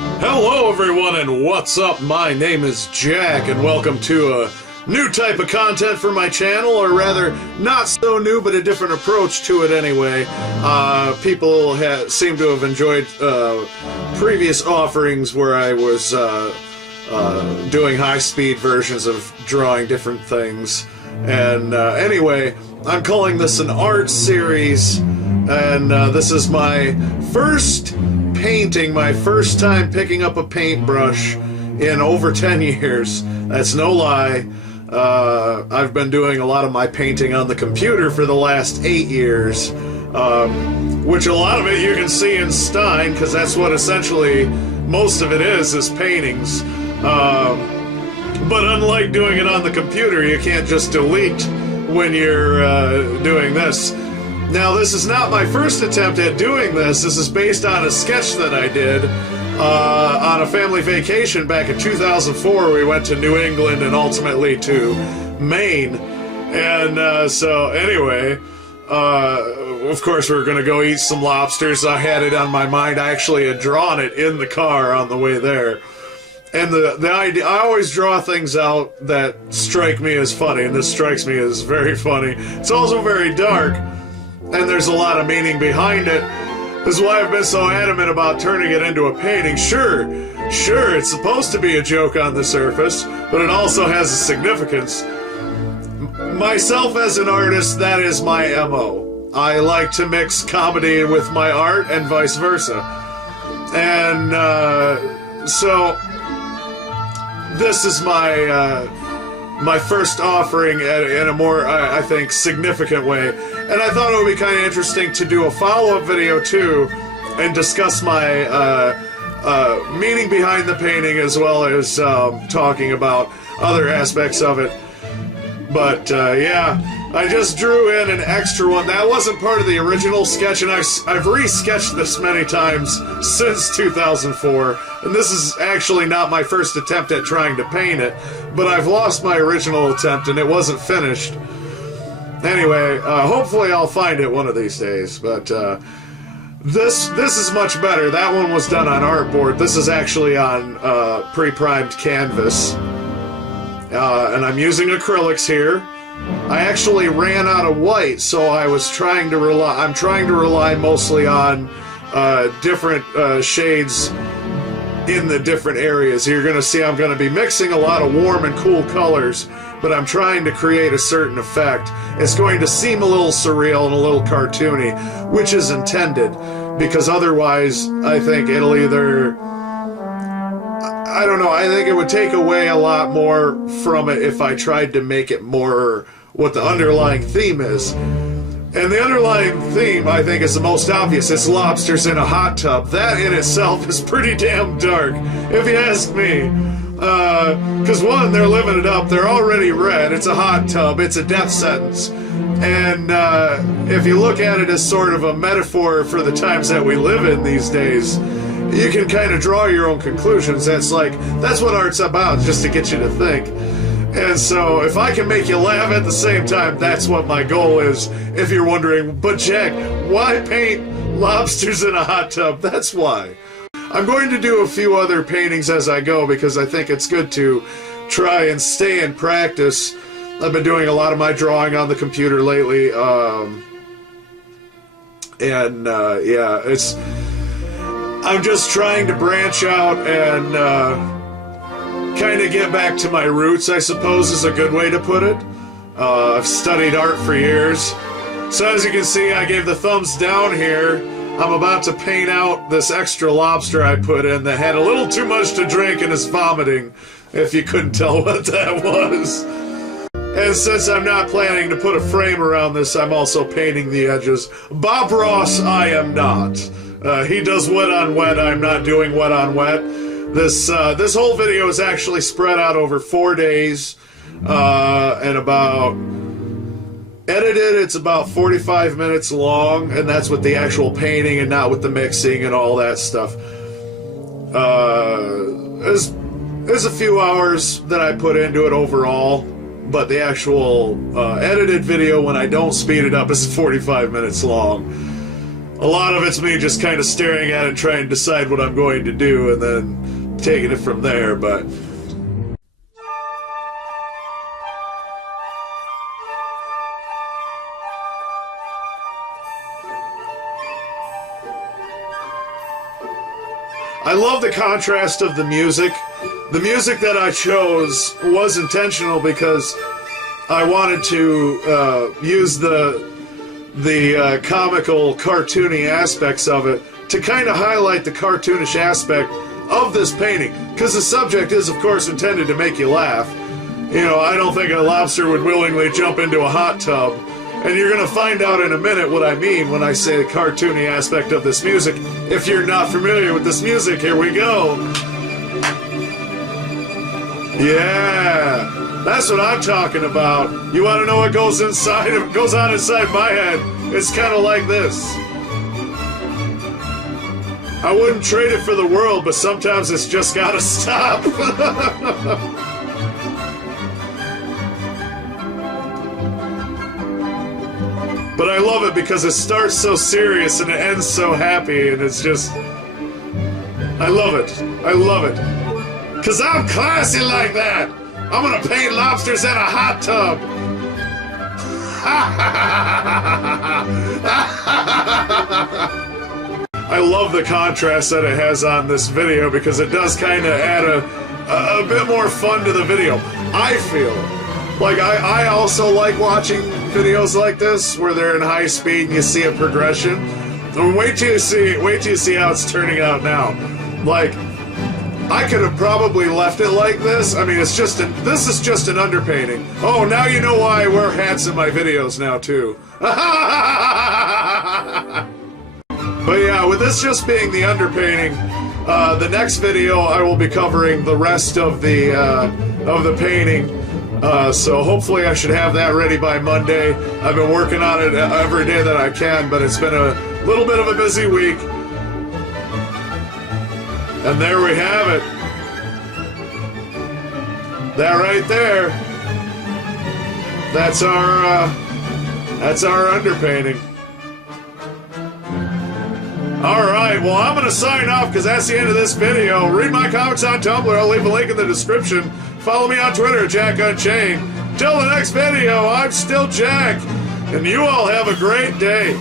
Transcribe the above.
Hello everyone and what's up? My name is Jack and welcome to a new type of content for my channel, or rather not so new but a different approach to it anyway. People seem to have enjoyed previous offerings where I was doing high-speed versions of drawing different things. And anyway, I'm calling this an art series, and this is my first painting, my first time picking up a paintbrush in over 10 years. That's no lie. I've been doing a lot of my painting on the computer for the last 8 years, which a lot of it you can see in Stein, because that's what essentially most of it is paintings. But unlike doing it on the computer, you can't just delete when you're doing this. Now, this is not my first attempt at doing this. This is based on a sketch that I did on a family vacation back in 2004. We went to New England and ultimately to Maine. And so anyway, of course we were going to go eat some lobsters. I had it on my mind. I actually had drawn it in the car on the way there. And the idea, I always draw things out that strike me as funny, and this strikes me as very funny. It's also very dark, and there's a lot of meaning behind it. This is why I've been so adamant about turning it into a painting. Sure, it's supposed to be a joke on the surface, but it also has a significance. Myself as an artist, that is my MO. I like to mix comedy with my art and vice versa. And so this is my first offering in a more, I think, significant way. And I thought it would be kind of interesting to do a follow-up video, too, and discuss my meaning behind the painting, as well as talking about other aspects of it. But, yeah, I just drew in an extra one. That wasn't part of the original sketch, and I've re-sketched this many times since 2004. And this is actually not my first attempt at trying to paint it, but I've lost my original attempt and it wasn't finished. Anyway, hopefully I'll find it one of these days, but this is much better. That one was done on artboard. This is actually on pre-primed canvas. And I'm using acrylics here. I actually ran out of white, so I'm trying to rely mostly on different shades in the different areas. You're going to see I'm going to be mixing a lot of warm and cool colors, but I'm trying to create a certain effect. It's going to seem a little surreal and a little cartoony, which is intended, because otherwise I think it'll either, I don't know, I think it would take away a lot more from it if I tried to make it more what the underlying theme is. And the underlying theme, I think, is the most obvious. It's lobsters in a hot tub. That in itself is pretty damn dark, if you ask me. Because one, they're living it up. They're already red. It's a hot tub. It's a death sentence. And if you look at it as sort of a metaphor for the times that we live in these days, you can kind of draw your own conclusions. That's what art's about, just to get you to think. And so, if I can make you laugh at the same time, that's what my goal is. If you're wondering, but Jack, why paint lobsters in a hot tub? That's why. I'm going to do a few other paintings as I go, because I think it's good to try and stay in practice. I've been doing a lot of my drawing on the computer lately, yeah, I'm just trying to branch out and kind of get back to my roots, I suppose is a good way to put it. I've studied art for years. So as you can see, I gave the thumbs down here. I'm about to paint out this extra lobster I put in that had a little too much to drink and is vomiting, if you couldn't tell what that was. And since I'm not planning to put a frame around this, I'm also painting the edges. Bob Ross, I am not. He does wet on wet, I'm not doing wet on wet. This whole video is actually spread out over 4 days, and about edited, it's about 45 minutes long, and that's with the actual painting and not with the mixing and all that stuff. There's a few hours that I put into it overall, but the actual edited video, when I don't speed it up, is 45 minutes long. a lot of it's me just kind of staring at it and trying to decide what I'm going to do and then taking it from there, but... I love the contrast of the music. The music that I chose was intentional because I wanted to use the comical, cartoony aspects of it to kind of highlight the cartoonish aspect of this painting. Because the subject is, of course, intended to make you laugh. You know, I don't think a lobster would willingly jump into a hot tub. And you're going to find out in a minute what I mean when I say the cartoony aspect of this music. If you're not familiar with this music, here we go. Yeah, that's what I'm talking about. You want to know what goes inside? It goes on inside my head. It's kind of like this. I wouldn't trade it for the world, but sometimes it's just got to stop. But I love it because it starts so serious and it ends so happy, and it's just... I love it. I love it. Because I'm classy like that. I'm going to paint lobsters in a hot tub. I love the contrast that it has on this video because it does kind of add a bit more fun to the video. I feel like I also like watching videos like this where they're in high speed and you see a progression. And wait till you see how it's turning out now. Like, I could have probably left it like this. I mean, this is just an underpainting. Oh, now you know why I wear hats in my videos now too. But yeah, with this just being the underpainting, the next video I will be covering the rest of the painting. So hopefully I should have that ready by Monday. I've been working on it every day that I can, but it's been a little bit of a busy week. And there we have it. That right there. That's our underpainting. Alright, well I'm gonna sign off because that's the end of this video. Read my comics on Tumblr, I'll leave a link in the description. Follow me on Twitter, Jack Unchained. Till the next video, I'm still Jack, and you all have a great day.